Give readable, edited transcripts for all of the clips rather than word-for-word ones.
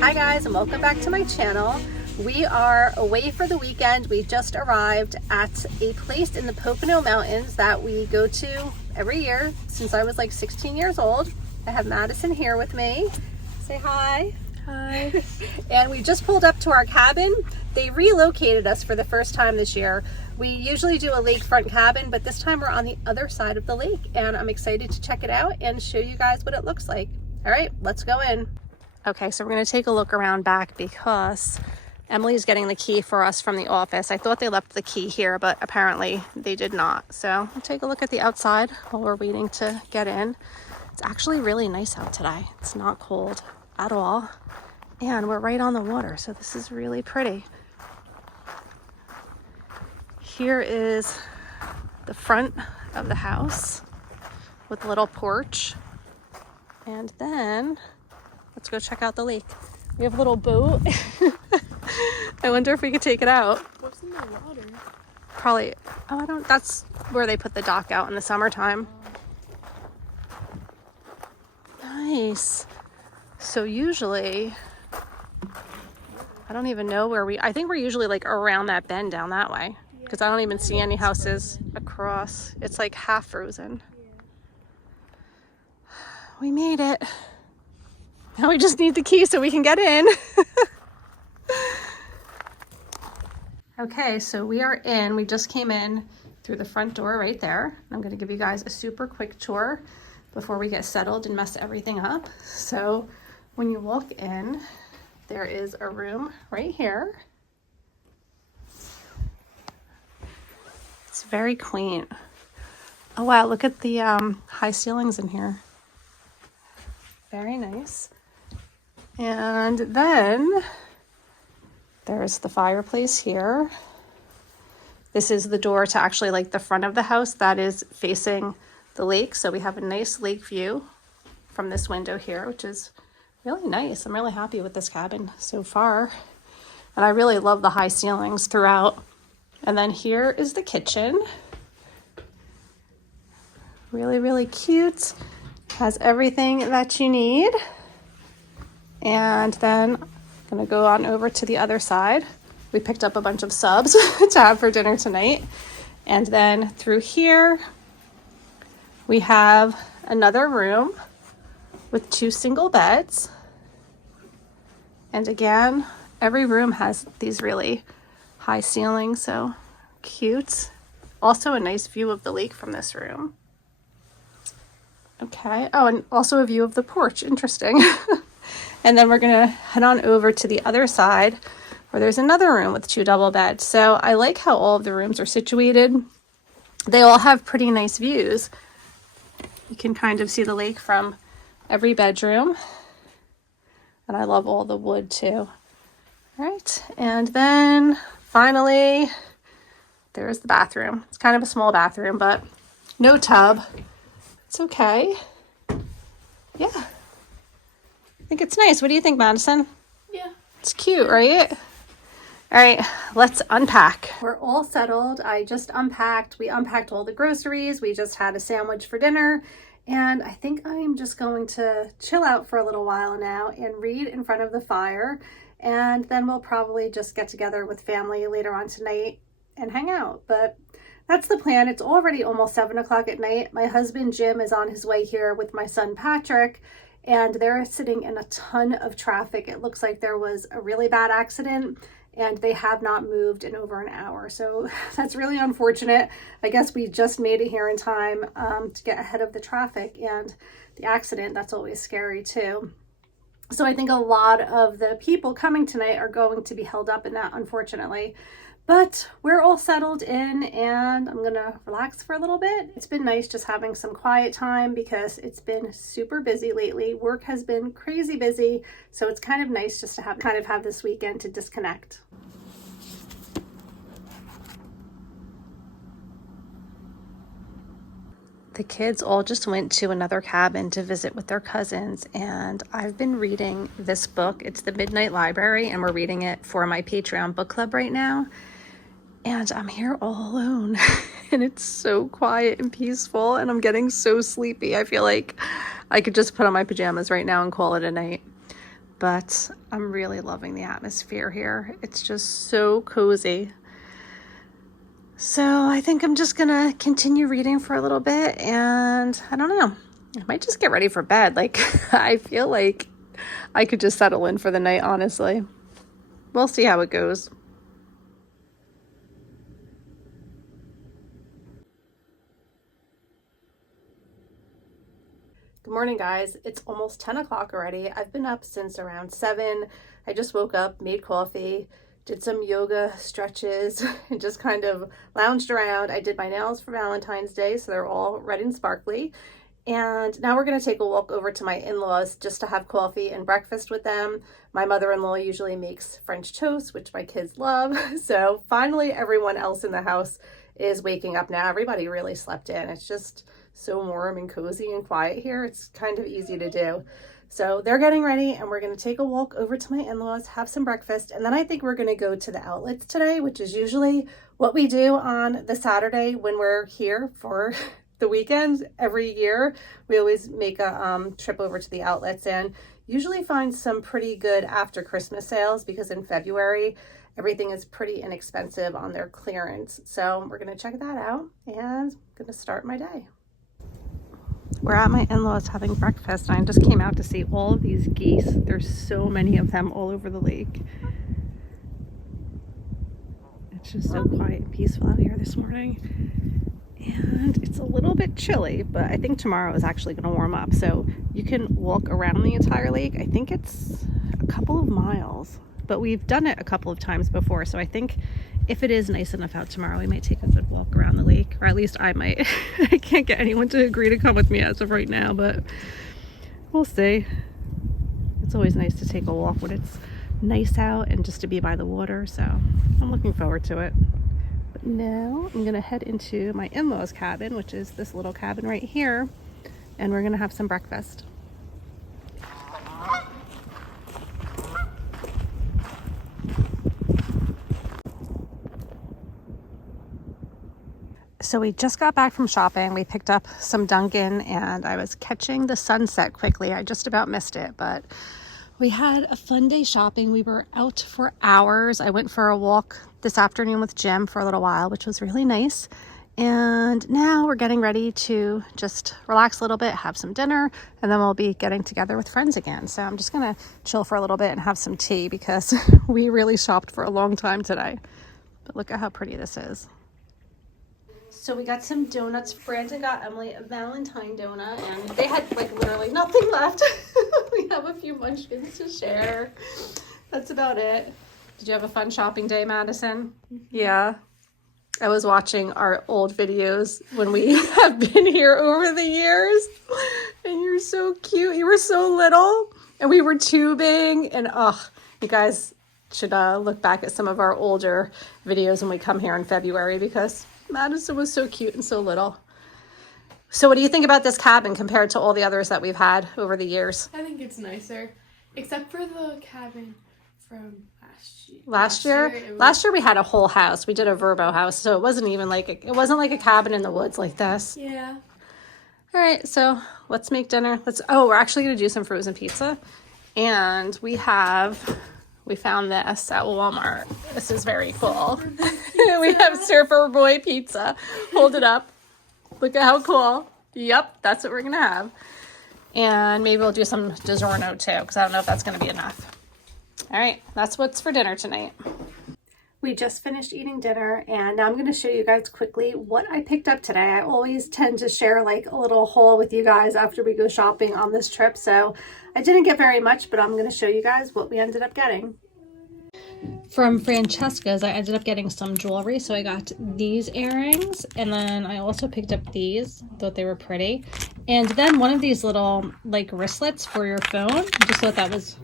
Hi guys, and welcome back to my channel. We are away for the weekend. We just arrived at a place in the Pocono Mountains that we go to every year since I was like 16 years old. I have Madison here with me. Say hi. Hi. And we just pulled up to our cabin. They relocated us for the first time this year. We usually do a lakefront cabin, but this time we're on the other side of the lake, and I'm excited to check it out and show you guys what it looks like. All right, let's go in. Okay, so we're going to take a look around back because Emily's getting the key for us from the office. I thought they left the key here, but apparently they did not. So we'll take a look at the outside while we're waiting to get in. It's actually really nice out today. It's not cold at all. And we're right on the water, so this is really pretty. Here is the front of the house with a little porch. And then let's go check out the lake. We have a little boat. I wonder if we could take it out. What's in the water? Probably, that's where they put the dock out in the summertime. Nice. So usually, I don't even know where I think we're usually like around that bend down that way. Because I don't even see any houses across. It's like half frozen. We made it. Now we just need the key so we can get in. Okay, so we are in. We just came in through the front door right there. I'm going to give you guys a super quick tour before we get settled and mess everything up. So when you walk in, there is a room right here. It's very quaint. Oh wow, look at the high ceilings in here. Very nice. And then there's the fireplace here. This is the door to actually like the front of the house that is facing the lake. So we have a nice lake view from this window here, which is really nice. I'm really happy with this cabin so far. And I really love the high ceilings throughout. And then here is the kitchen. Really, really cute. Has everything that you need. And then I'm gonna go on over to the other side. We picked up a bunch of subs to have for dinner tonight. And then through here, we have another room with 2 single beds. And again, every room has these really high ceilings, so cute. Also a nice view of the lake from this room. Okay, oh, and also a view of the porch, interesting. And then we're gonna head on over to the other side where there's another room with 2 double beds. So I like how all of the rooms are situated. They all have pretty nice views. You can kind of see the lake from every bedroom. And I love all the wood too. All right, and then finally, there's the bathroom. It's kind of a small bathroom, but no tub. It's okay. Yeah. I think it's nice. What do you think, Madison? Yeah. It's cute, right? All right, let's unpack. We're all settled. I just unpacked. We unpacked all the groceries. We just had a sandwich for dinner. And I think I'm just going to chill out for a little while now and read in front of the fire. And then we'll probably just get together with family later on tonight and hang out. But that's the plan. It's already almost 7 o'clock at night. My husband, Jim, is on his way here with my son, Patrick, and they're sitting in a ton of traffic. It looks like there was a really bad accident and they have not moved in over an hour. So that's really unfortunate. I guess we just made it here in time to get ahead of the traffic and the accident. That's always scary too. So I think a lot of the people coming tonight are going to be held up in that, unfortunately. But we're all settled in and I'm gonna relax for a little bit. It's been nice just having some quiet time because it's been super busy lately. Work has been crazy busy. So it's kind of nice just to have this weekend to disconnect. The kids all just went to another cabin to visit with their cousins, and I've been reading this book. It's The Midnight Library, and we're reading it for my Patreon book club right now. And I'm here all alone, and it's so quiet and peaceful, and I'm getting so sleepy. I feel like I could just put on my pajamas right now and call it a night. but I'm really loving the atmosphere here. It's just so cozy. So I think I'm just gonna continue reading for a little bit, and I don't know, I might just get ready for bed. Like, I feel like I could just settle in for the night, honestly. We'll see how it goes. Good morning, guys. It's almost 10 o'clock already. I've been up since around 7. I just woke up, made coffee, did some yoga stretches, and just kind of lounged around. I did my nails for Valentine's Day, so they're all red and sparkly. And now we're going to take a walk over to my in-laws just to have coffee and breakfast with them. My mother-in-law usually makes French toast, which my kids love. So finally, everyone else in the house is waking up now. Everybody really slept in. It's just so warm and cozy and quiet here. It's kind of easy to do. So they're getting ready, and we're going to take a walk over to my in-laws, have some breakfast, and then I think we're going to go to the outlets today, which is usually what we do on the Saturday when we're here for the weekend. Every year we always make a trip over to the outlets and usually find some pretty good after Christmas sales, because in February everything is pretty inexpensive on their clearance. So we're going to check that out, and I'm going to start my day. We're at my in-laws having breakfast, and I just came out to see all of these geese. There's so many of them all over the lake. It's just so quiet and peaceful out here this morning. And it's a little bit chilly, but I think tomorrow is actually going to warm up. So you can walk around the entire lake. I think it's a couple of miles, but we've done it a couple of times before. So I think if it is nice enough out tomorrow, we might take a good walk around the lake, or at least I might. I can't get anyone to agree to come with me as of right now, but we'll see. It's always nice to take a walk when it's nice out and just to be by the water. So I'm looking forward to it. But now I'm gonna head into my in-laws cabin, which is this little cabin right here, and we're gonna have some breakfast. So we just got back from shopping. We picked up some Dunkin', and I was catching the sunset quickly. I just about missed it, but we had a fun day shopping. We were out for hours. I went for a walk this afternoon with Jim for a little while, which was really nice. And now we're getting ready to just relax a little bit, have some dinner, and then we'll be getting together with friends again. So I'm just gonna chill for a little bit and have some tea, because we really shopped for a long time today. But look at how pretty this is. So we got some donuts. Brandon got Emily a Valentine donut, and they had like literally nothing left. We have a few munchkins to share. That's about it. Did you have a fun shopping day, Madison? Yeah. I was watching our old videos when we have been here over the years, and you're so cute. You were so little, and we were tubing, and you guys should look back at some of our older videos when we come here in February, because Madison was so cute and so little. So what do you think about this cabin compared to all the others that we've had over the years? I think it's nicer, except for the cabin from last year. Last year we had a whole house. We did a Verbo house, so it wasn't even like a cabin in the woods like this. Yeah. All right, so let's make dinner. We're actually going to do some frozen pizza, and we found this at Walmart. This is very cool. We have Surfer Boy pizza. Hold it up. Look at how cool. Yep, that's what we're going to have. And maybe we'll do some DiGiorno too, because I don't know if that's going to be enough. All right, that's what's for dinner tonight. We just finished eating dinner, and now I'm going to show you guys quickly what I picked up today. I always tend to share like a little haul with you guys after we go shopping on this trip, so I didn't get very much, but I'm going to show you guys what we ended up getting. From Francesca's, I ended up getting some jewelry. So I got these earrings, and then I also picked up these. Thought they were pretty. And then one of these little like wristlets for your phone. I just thought that was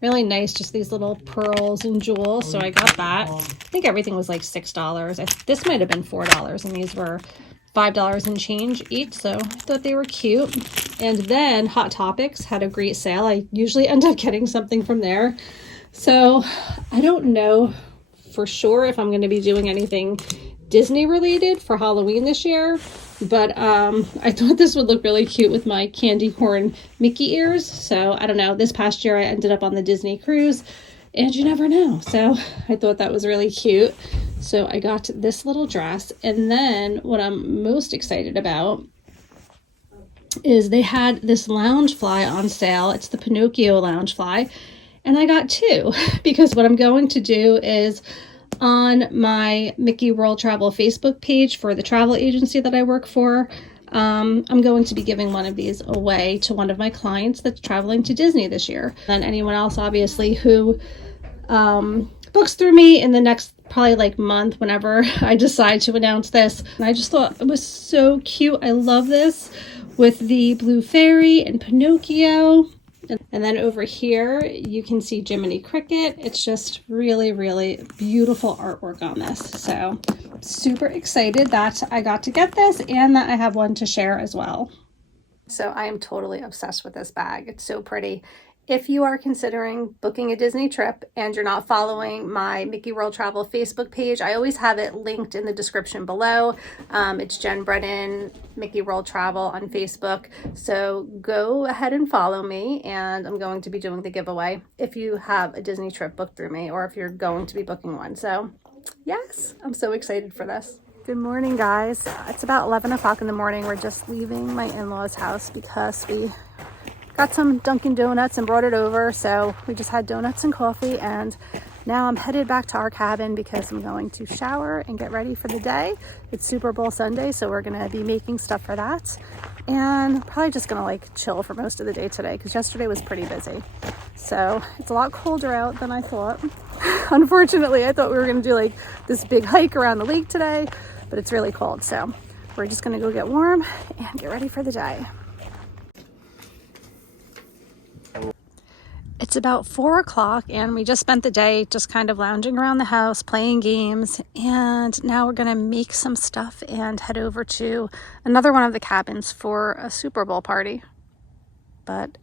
really nice. Just these little pearls and jewels. So I got that. I think everything was like $6. This might have been $4, and these were $5 and change each. So I thought they were cute. And then Hot Topics had a great sale. I usually end up getting something from there. So I don't know for sure if I'm going to be doing anything Disney related for Halloween this year, but I thought this would look really cute with my candy corn Mickey ears. So I don't know, this past year I ended up on the Disney cruise, and you never know. So I thought that was really cute. So I got this little dress, and then what I'm most excited about is they had this lounge fly on sale. It's the Pinocchio lounge fly, and I got two because what I'm going to do is on my Mickey World Travel Facebook page for the travel agency that I work for, I'm going to be giving one of these away to one of my clients that's traveling to Disney this year. And anyone else, obviously, who books through me in the next probably like month, whenever I decide to announce this. And I just thought it was so cute. I love this with the Blue Fairy and Pinocchio. And then over here, you can see Jiminy Cricket. It's just really, really beautiful artwork on this. So super excited that I got to get this and that I have one to share as well. So I am totally obsessed with this bag. It's so pretty. If you are considering booking a Disney trip and you're not following my Mickey World Travel Facebook page, I always have it linked in the description below. It's Jen Brennan, Mickey World Travel on Facebook. So go ahead and follow me, and I'm going to be doing the giveaway if you have a Disney trip booked through me or if you're going to be booking one. So yes, I'm so excited for this. Good morning, guys. It's about 11 o'clock in the morning. We're just leaving my in-laws' house because we got some Dunkin' Donuts and brought it over. So we just had donuts and coffee, and now I'm headed back to our cabin because I'm going to shower and get ready for the day. It's Super Bowl Sunday, so we're gonna be making stuff for that. And probably just gonna like chill for most of the day today because yesterday was pretty busy. So it's a lot colder out than I thought. Unfortunately, I thought we were gonna do like this big hike around the lake today, but it's really cold. So we're just gonna go get warm and get ready for the day. It's about 4 o'clock and we just spent the day just kind of lounging around the house, playing games, and now we're gonna make some stuff and head over to another one of the cabins for a Super Bowl party. But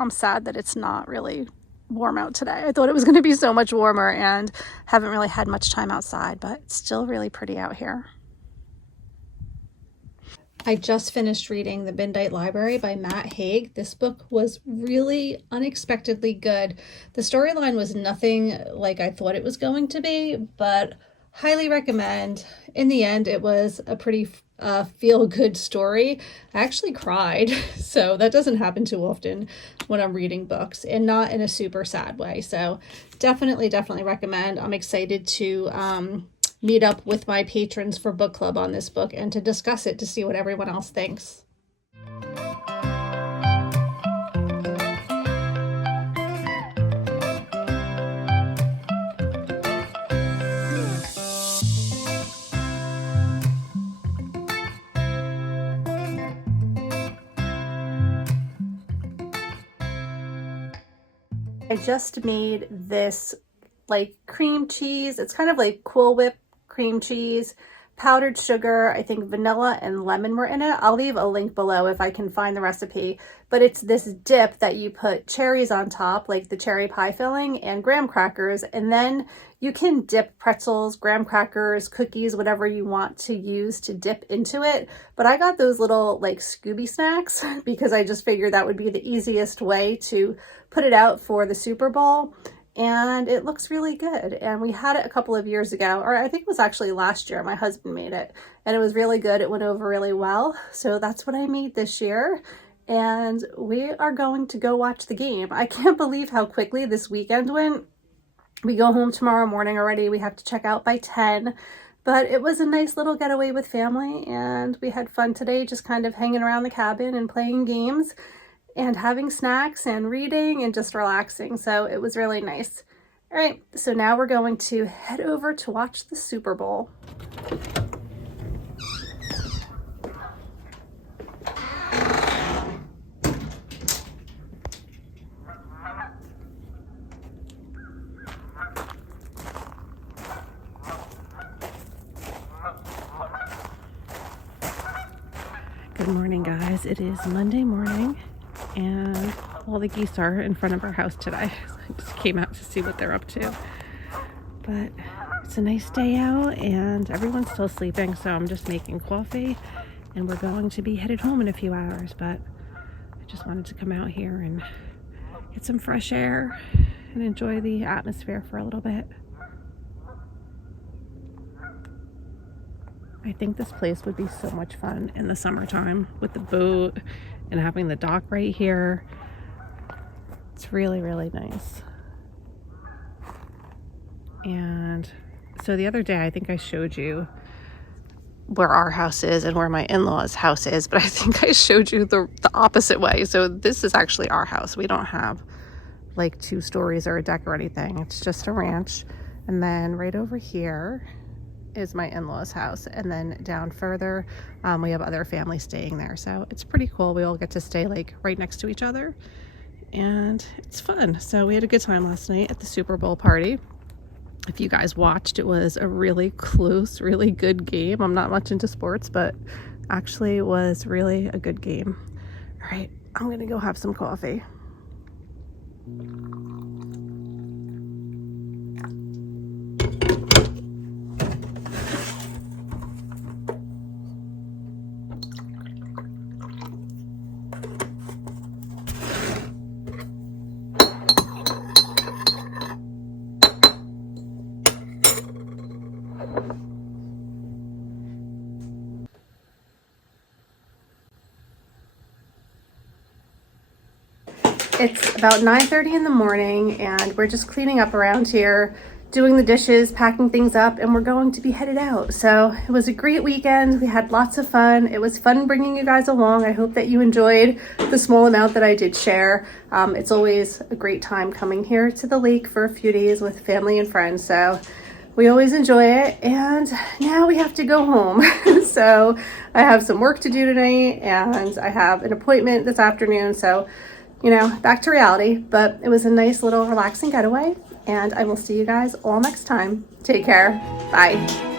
I'm sad that it's not really warm out today. I thought it was gonna be so much warmer and haven't really had much time outside, but it's still really pretty out here. I just finished reading The Midnight Library by Matt Haig. This book was really unexpectedly good. The storyline was nothing like I thought it was going to be, but highly recommend. In the end, it was a pretty feel-good story. I actually cried, so that doesn't happen too often when I'm reading books, and not in a super sad way. So definitely recommend. I'm excited to meet up with my patrons for book club on this book and to discuss it to see what everyone else thinks. I just made this like cream cheese. It's kind of like Cool Whip cream cheese, powdered sugar. I think vanilla and lemon were in it. I'll leave a link below if I can find the recipe, but it's this dip that you put cherries on top, like the cherry pie filling, and graham crackers, and then you can dip pretzels, graham crackers, cookies, whatever you want to use to dip into it. But I got those little like Scooby snacks because I just figured that would be the easiest way to put it out for the Super Bowl. And it looks really good. And we had it a couple of years ago, or I think it was actually last year. My husband made it and it was really good. It went over really well. So that's what I made this year. And we are going to go watch the game. I can't believe how quickly this weekend went. We go home tomorrow morning already. We have to check out by 10. But it was a nice little getaway with family. And we had fun today, just kind of hanging around the cabin and playing games and having snacks and reading and just relaxing. So it was really nice. All right, so now we're going to head over to watch the Super Bowl. Good morning, guys. It is Monday morning and all the geese are in front of our house today. I just came out to see what they're up to. But it's a nice day out and everyone's still sleeping, so I'm just making coffee and we're going to be headed home in a few hours, but I just wanted to come out here and get some fresh air and enjoy the atmosphere for a little bit. I think this place would be so much fun in the summertime with the boat and having the dock right here. It's really, really nice. And so the other day, I think I showed you where our house is and where my in-laws' house is, but I think I showed you the opposite way. So this is actually our house. We don't have like 2 stories or a deck or anything. It's just a ranch. And then right over here is my in-laws' house, and then down further we have other families staying there, so it's pretty cool. We all get to stay like right next to each other, and it's fun. So we had a good time last night at the Super Bowl party. If you guys watched, it was a really close, really good game. I'm not much into sports, but actually it was really a good game. All right, I'm gonna go have some coffee. It's about 9:30 in the morning, and we're just cleaning up around here, doing the dishes, packing things up, and we're going to be headed out. So it was a great weekend. We had lots of fun. It was fun bringing you guys along. I hope that you enjoyed the small amount that I did share. It's always a great time coming here to the lake for a few days with family and friends. So we always enjoy it, and now we have to go home. So I have some work to do tonight, and I have an appointment this afternoon. So, you know, back to reality, but it was a nice little relaxing getaway, and I will see you guys all next time. Take care. Bye.